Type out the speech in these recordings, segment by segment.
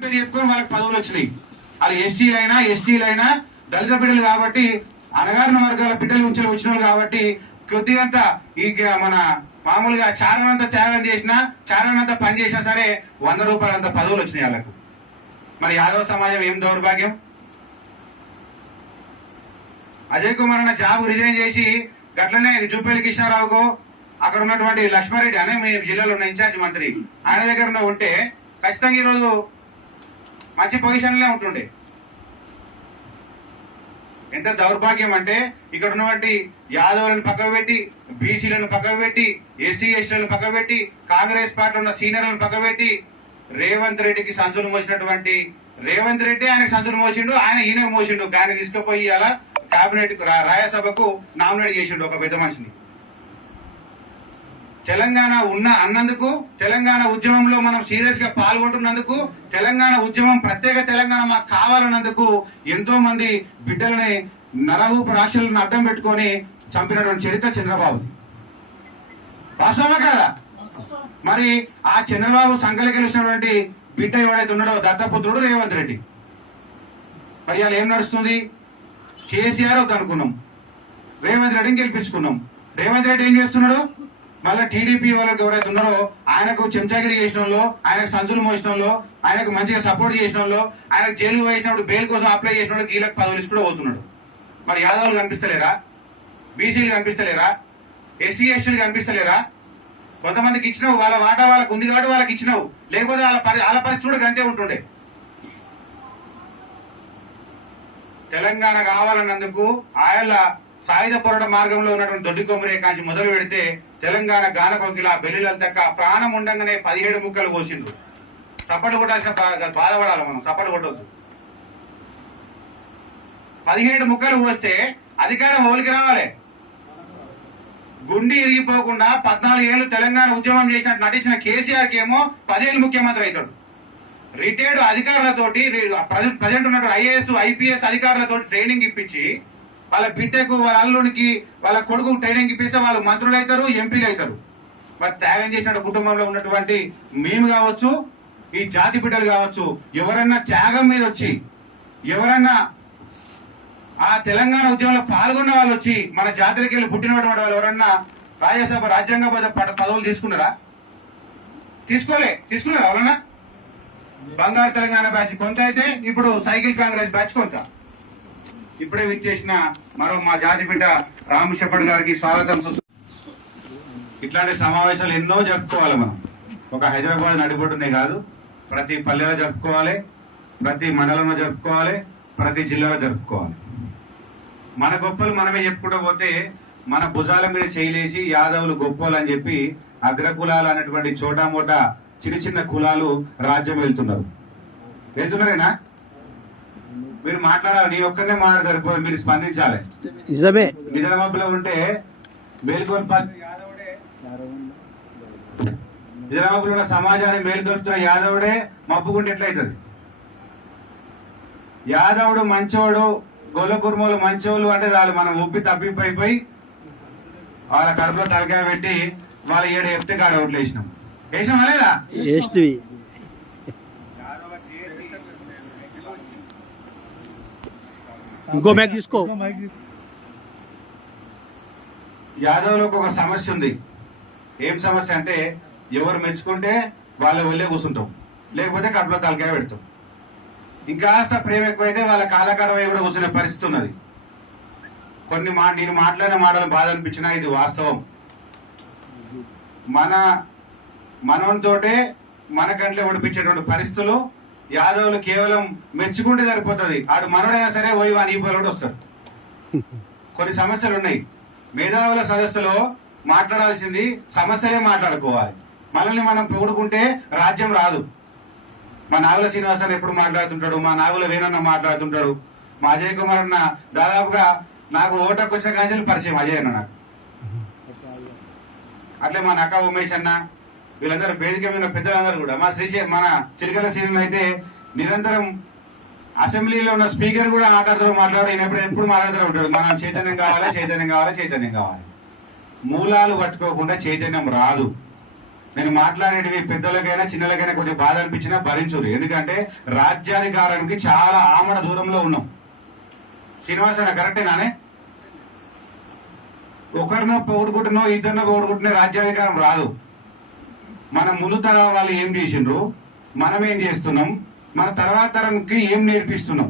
పేరు చెప్పుకొని వాళ్ళకి పదవులు వచ్చినాయి. వాళ్ళు ఎస్టీలైనా దళిత బిడ్డలు కాబట్టి అనగారిన వర్గాల బిడ్డలు వచ్చిన వాళ్ళు కాబట్టి కొద్దిగంత ఈ మన మామూలుగా చారణంతా త్యాగం చేసినా చారణంతా పని చేసినా సరే 100 రూపాయలంత పదవులు వచ్చినాయి వాళ్ళకు. మరి యాదవ సమాజం ఏం దౌర్భాగ్యం. అజయ్ కుమార్ అన్న జాబ్ రిజైన్ చేసి గట్లనే జూపల్లి కృష్ణారావుకు అక్కడ ఉన్నటువంటి లక్ష్మారెడ్డి అనే మీ జిల్లాలో ఉన్న ఇన్ఛార్జ్ మంత్రి ఆయన దగ్గర ఉంటే ఖచ్చితంగా ఈరోజు మంచి పొజిషన్లే ఉంటుండే. ఎంత దౌర్భాగ్యం అంటే ఇక్కడ ఉన్నటువంటి యాదవులను పక్కకు పెట్టి బీసీలను పక్కకు పెట్టి ఎస్సీ ఎస్టీలను పక్కకు పెట్టి కాంగ్రెస్ పార్టీలో ఉన్న సీనియర్లను పక్కకు పెట్టి రేవంత్ రెడ్డికి సంచులు మోసినటువంటి రేవంత్ రెడ్డి ఆయనకు సంచులు మోసిండు, ఆయన ఈయనకు మోసిండు. ఆయన తీసుకుపోయి అలా కేబినెట్ రాజ్యసభకు నామినేట్ చేసిండు ఒక పెద్ద మనిషిని. తెలంగాణ అన్నందుకు, తెలంగాణ ఉద్యమంలో మనం సీరియస్ గా పాల్గొంటున్నందుకు, తెలంగాణ ఉద్యమం ప్రత్యేక తెలంగాణ మాకు కావాలన్నందుకు ఎంతో మంది బిడ్డలని నరహూపు రాక్షసులను అడ్డం పెట్టుకొని చంపినటువంటి చరిత్ర చంద్రబాబుది. వాస్తవమా కాదా? మరి ఆ చంద్రబాబు సంకలి గెలిచినటువంటి బిడ్డ ఎవడైతే ఉన్నాడో దత్తపుత్రుడు రేవంత్ రెడ్డి. మరి ఇవాళ ఏం నడుస్తుంది? కేసీఆర్ వద్దు అనుకున్నాం, రేవంత్ రెడ్డిని గెలిపించుకున్నాం. రేవంత్ రెడ్డి ఏం చేస్తున్నాడు? మళ్ళీ టీడీపీ వాళ్ళకి ఎవరైతే ఉన్నారో ఆయనకు చెంచాగిరి చేసిన వాళ్ళు, ఆయనకు సంచులు మోసిన వాళ్ళు, ఆయనకు మంచిగా సపోర్ట్ చేసిన వాళ్ళు, ఆయనకు జైలు వేసినప్పుడు బెయిల్ కోసం అప్లై చేసిన వాళ్ళు కీలక పదవులు కూడా పోతున్నాడు. మరి యాదవులు కనిపిస్తలేరా? బీసీలు కనిపిస్తలేరా? ఎస్సీ ఎస్టీలు కనిపిస్తలేరా? కొంతమందికి ఇచ్చినావు, వాళ్ళ వాటా వాళ్ళకు ఉంది కాబట్టి వాళ్ళకి ఇచ్చినావు, లేకపోతే వాళ్ళ పరిస్థితి కూడా గంతే ఉంటుండే. తెలంగాణ కావాలన్నందుకు ఆయన సాయుధ పోరాట మార్గంలో ఉన్నటువంటి దొడ్డి కొమ్మరే కాంచి మొదలు పెడితే తెలంగాణ గాన కోకిల బెల్లిలంతక్క ప్రాణం ఉండంగానే 17 ముక్కలు పోసిండ్రు. చప్పట్లు కొట్టాల్సిన బాధపడాలి మనం, చప్పట్లు కొట్టొద్దు. 17 ముక్కలు పోస్తే అధికారం ఓలికి రావాలి. గుండి ఇరిగిపోకుండా 14 ఏళ్ళు తెలంగాణ ఉద్యమం చేసినట్టు నటించిన కేసీఆర్కి ఏమో 10 ఏళ్ళు ముఖ్యమంత్రి అవుతాడు. రిటైర్డ్ అధికారులతోటి ప్రజెంట్ ఉన్నటువంటి ఐఏఎస్ ఐపీఎస్ అధికారులతో ట్రైనింగ్ ఇప్పించి వాళ్ళ బిడ్డకు వాళ్ళ అల్లునికి వాళ్ళ కొడుకు ట్రైనింగ్ ఇప్పిస్తే వాళ్ళు మంత్రులు అవుతారు, ఎంపీలు అవుతారు. మరి త్యాగం చేసిన కుటుంబంలో ఉన్నటువంటి మేము కావచ్చు, ఈ జాతి బిడ్డలు కావచ్చు, ఎవరన్నా త్యాగం మీద వచ్చి ఎవరన్నా ఆ తెలంగాణ ఉద్యమంలో పాల్గొన్న వాళ్ళు వచ్చి మన జాతికి వెళ్ళి పుట్టినటువంటి వాళ్ళు ఎవరన్నా రాజ్యసభ రాజ్యాంగ పదవులు తీసుకున్నారా? తీసుకున్నారా? వాళ్ళన్నా బంగారు తెలంగాణ బ్యాచ్ కొంత అయితే ఇప్పుడు సైకిల్ కాంగ్రెస్ బ్యాచ్ కొంత. ఇప్పుడే విచ్చేసిన మరో మా జాతి బిడ్డ రామ్ షెపర్డ్ గారికి స్వాగతం. ఇట్లాంటి సమావేశాలు ఎన్నో జరుపుకోవాలి మనం. ఒక హైదరాబాద్ నడిబొడ్డునే కాదు, ప్రతి పల్లెలో జరుపుకోవాలి, ప్రతి మండలంలో జరుపుకోవాలి, ప్రతి జిల్లాలో జరుపుకోవాలి. మన గొప్పలు మనమే చెప్పుకుంటూ పోతే మన భుజాల మీద చేయలేసి యాదవులు గొప్పలు అని చెప్పి అగ్రకులాలు అనేటువంటి చోటా మోటా చిన్న చిన్న కులాలు రాజ్యం వెళ్తున్నారేనా? మీరు మాట్లాడాలి, నీ ఒక్కరినే మాట్లాడతారు, మీరు స్పందించాలి. నిజమే. నిజామాబాద్లో ఉంటే మేల్కొల్పల్లి యాదవుడే, నిజామాబాద్లో ఉన్న సమాజాన్ని మేల్కొల్పుతున్న యాదవుడే మప్పుకుంటే ఎట్లయితుంది? యాదవుడు మంచోడు, గొల్ల కుర్మలు మంచోళ్ళు అంటే చాలు మనం ఉబ్బి తప్పిపోయిపోయి వాళ్ళ కడుపులో తలకాయ పెట్టి వాళ్ళ 7 చెప్తే కాడ ఓట్లు వేసినాం లేదా? ఇంకో మైక్ తీసుకో. యాదవ్లకు ఒక సమస్య ఉంది. ఏం సమస్య అంటే ఎవరు మెచ్చుకుంటే వాళ్ళ వెళ్ళే కూర్చుంటాం, లేకపోతే కడుపులో తలకాయ పెడతాం. ఇంకాస్త ప్రేమ ఎక్కువైతే వాళ్ళ కాలకాడవై కూడా కూర్చునే పరిస్థితి ఉన్నది. నేను మాట్లాడిన మాటలు బాధ అనిపించినా ఇది వాస్తవం. మనతోటే మన కంట్లో ఒడిపించేటువంటి పరిస్థితులు యాదవులు కేవలం మెచ్చుకుంటే సరిపోతుంది. ఆడు మనోడైనా సరే పోయి వాని ఈపోలోడు వస్తాడు. కొన్ని సమస్యలు ఉన్నాయి. మేధావుల సదస్సులో మాట్లాడాల్సింది సమస్యలే మాట్లాడుకోవాలి. మనల్ని మనం పొగుడుకుంటే రాజ్యం రాదు. మా నాగుల శ్రీనివాసన్ ఎప్పుడు మాట్లాడుతుంటాడు, మా నాగుల వేణన్న మాట్లాడుతుంటాడు, మా అజయ్ కుమార్ అన్న దాదాపుగా నాకు ఓటకు వచ్చిన కాంచెలు పరిచయం అజయ్ అన్న నాకు. అట్లే మా నక్క ఉమేష్ అన్న, వీళ్ళందరూ వేదిక మీద పెద్దలందరూ కూడా, మా మన చిలకల శ్రీని అయితే నిరంతరం అసెంబ్లీలో ఉన్న స్పీకర్ కూడా ఎప్పుడు మాట్లాడుతూ ఉంటాడు. మనం చైతన్యం కావాలి. మూలాలు పట్టుకోకుండా చైతన్యం రాదు. నేను మాట్లాడేటివి పెద్దలకైనా చిన్నలకైనా కొద్దిగా బాధ అనిపించినా భరించురు. ఎందుకంటే రాజ్యాధికారానికి చాలా ఆమడ దూరంలో ఉన్నాం. శ్రీనివాస్ అన్న కరెక్టేనానే? ఒకరినో పొగుడుకుంటున్నో ఇద్దరినో పొగుడుకుంటున్నా రాజ్యాధికారం రాదు. మన ముందు తరం వాళ్ళు ఏం చేసిండ్రు, మనం ఏం చేస్తున్నాం, మన తర్వాత తరంకి ఏం నేర్పిస్తున్నాం,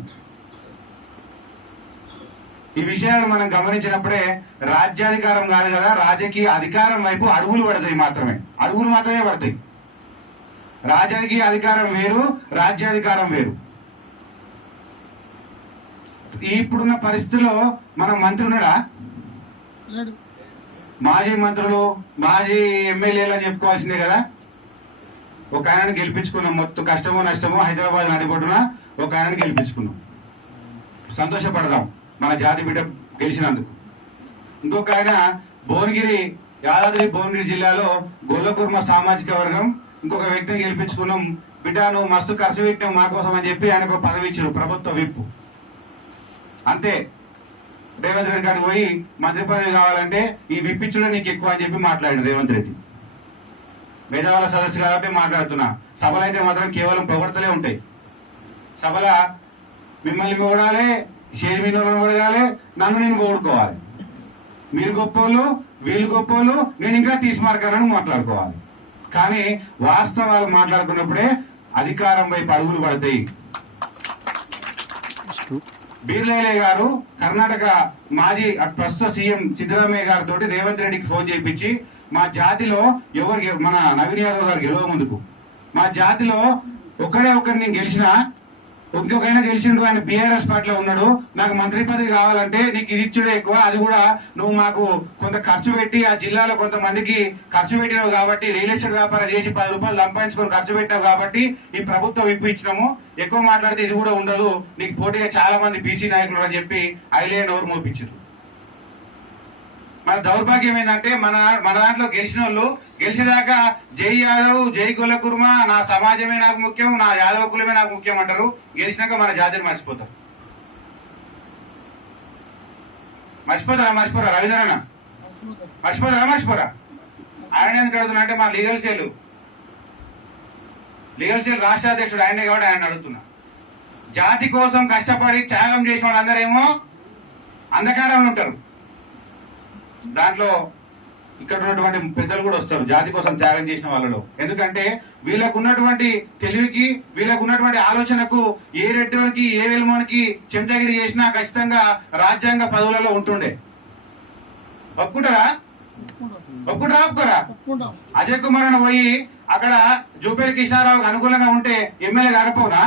ఈ విషయాలు మనం గమనించినప్పుడే రాజ్యాధికారం కాదు కదా, రాజకీయ అధికారం వైపు అడుగులు పడతాయి. అడుగులు మాత్రమే పడతాయి. రాజకీయ అధికారం వేరు, రాజ్యాధికారం వేరు. ఇప్పుడున్న పరిస్థితిలో మన మంత్రి ఉన్నాడా? మాజీ మంత్రులు, మాజీ ఎమ్మెల్యేలు అని చెప్పుకోవాల్సిందే కదా. ఒక ఆయనని గెలిపించుకున్నాం, మొత్తం కష్టమో నష్టమో హైదరాబాద్ నడిపొట్టున ఒక ఆయనని గెలిపించుకున్నాం. సంతోషపడదాం మన జాతి బిడ్డ గెలిచినందుకు. ఇంకొక ఆయన భువనగిరి, యాదాద్రి భువనగిరి జిల్లాలో గొల్లకుర్మ సామాజిక వర్గం ఇంకొక వ్యక్తిని గెలిపించుకున్నాం. బిడ్డ నువ్వు మస్తు ఖర్చు పెట్టినావు మా కోసం అని చెప్పి ఆయనకు పదవి ఇచ్చారు, ప్రభుత్వ విప్పు. అంతే. రేవంత్ రెడ్డి గారికి పోయి మంత్రి పదవి కావాలంటే ఈ విప్పించుడే నీకు ఎక్కువ అని చెప్పి మాట్లాడాడు రేవంత్ రెడ్డి. మేధావుల సదస్సు కాబట్టి మాట్లాడుతున్నా. సభలు అయితే మాత్రం కేవలం పొగడతలే ఉంటాయి. సభల మిమ్మల్ని పొగడాలి, షేర్మీలను పొగడాలి, నన్ను నేను పొగుడుకోవాలి. మీరు గొప్పోళ్ళు, వీళ్ళు గొప్పోళ్ళు, నేను ఇంకా తీసుమార్గానని మాట్లాడుకోవాలి. కానీ వాస్తవాలు మాట్లాడుకున్నప్పుడే అధికారం వైపు అడుగులు పడతాయి. బీర్లేలే గారు కర్ణాటక మాజీ ప్రస్తుత సీఎం సిద్ధరామయ్య గారితో రేవంత్ రెడ్డికి ఫోన్ చేయించి మా జాతిలో ఎవరు, మన నవీన్ యాదవ్ గారు గెలవ ముందుకు మా జాతిలో ఒకరిని గెలిచినా ఇంకొకైనా గెలిచిండు, ఆయన బీఆర్ఎస్ పార్టీలో ఉన్నాడు, నాకు మంత్రి పదవి కావాలంటే నీకు ఇది ఇచ్చుడే ఎక్కువ, అది కూడా నువ్వు మాకు కొంత ఖర్చు పెట్టి ఆ జిల్లాలో కొంతమందికి ఖర్చు పెట్టినావు కాబట్టి, రియల్ ఎస్టేట్ వ్యాపారం చేసి 10 రూపాయలు సంపాదించుకొని ఖర్చు పెట్టావు కాబట్టి ఈ ప్రభుత్వం విప్పు ఇచ్చినాము, ఎక్కువ మాట్లాడితే ఇది కూడా ఉండదు, నీకు పోటీగా చాలా మంది బీసీ నాయకులు అని చెప్పి ఐలే నోరు మోపించారు. మన దౌర్భాగ్యం ఏంటంటే మన దాంట్లో గెలిచిన వాళ్ళు గెలిచేదాకా జై యాదవ్, జై కులకుర్మ, నా సమాజమే నాకు ముఖ్యం, నా యాదవ కులమే నాకు ముఖ్యం అంటారు. గెలిచినాక మన జాతిని మర్చిపోతారు. మర్చిపోరా రవీంద్రన్న? మర్చిపోరా? ఆయన ఎందుకు అడుగుతున్నా అంటే మా లీగల్ సెల్ రాష్ట్ర అధ్యక్షుడు ఆయనే కాబట్టి ఆయన అడుగుతున్నా. జాతి కోసం కష్టపడి త్యాగం చేసిన వాళ్ళందరేమో అంధకారంలో ఉంటారు. దాంట్లో ఇక్కడ ఉన్నటువంటి పెద్దలు కూడా వస్తారు జాతి కోసం త్యాగం చేసిన వాళ్ళలో. ఎందుకంటే వీళ్ళకు ఉన్నటువంటి తెలివికి, వీళ్ళకు ఉన్నటువంటి ఆలోచనకు ఏ రెడ్డికి ఏ వెల్మోనికి చెంచగిరి చేసినా ఖచ్చితంగా రాజ్యాంగ పదవులలో ఉంటుండే. ఒప్పుకుంటారా? ఒప్పుకోరా? అజయ్ కుమార్ అని పోయి అక్కడ జూపేరు కిషారావుకి అనుకూలంగా ఉంటే ఎమ్మెల్యే కాకపోనా?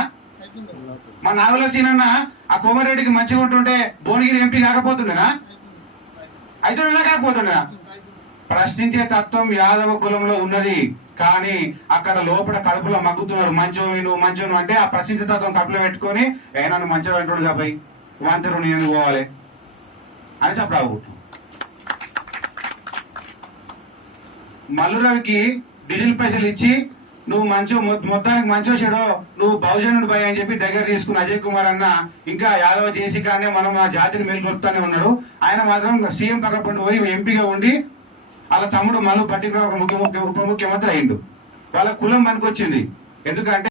మా నాగుల సీనన్న ఆ కోమారెడ్డికి మంచిగా ఉంటుంటే భువనగిరి ఎంపీ కాకపోతుండేనా? అయితే కాకపోతుండేనా? ప్రశ్నించే తత్వం యాదవ కులంలో ఉన్నది, కానీ అక్కడ లోపల కడుపులో మగ్గుతున్నారు. నువ్వు మంచోను అంటే ఆ ప్రశ్నించే తత్వం కడుపులో పెట్టుకొని నన్ను మంచిగా అంటాడు కాబట్టి వంతరు నేను ఎందుకు పోవాలి అని చెప్పరావు. మల్లురావుకి డీజిల్ పైసలు ఇచ్చి నువ్వు మొత్తానికి మంచో చెడో నువ్వు బహుజనుడు భయ అని చెప్పి దగ్గర తీసుకున్న అజయ్ కుమార్ అన్న ఇంకా యాదవ చేసి కానీ మనం ఆ జాతిని మేల్కొల్పుతానే ఉన్నాడు. ఆయన మాత్రం సీఎం పక్కపండు పోయి ఎంపీగా ఉండి వాళ్ళ తమ్ముడు మల్లు పర్టికులర్ ఒక ఉప ముఖ్యమంత్రి అయిండు. వాళ్ళ కులం పనికొచ్చింది. ఎందుకంటే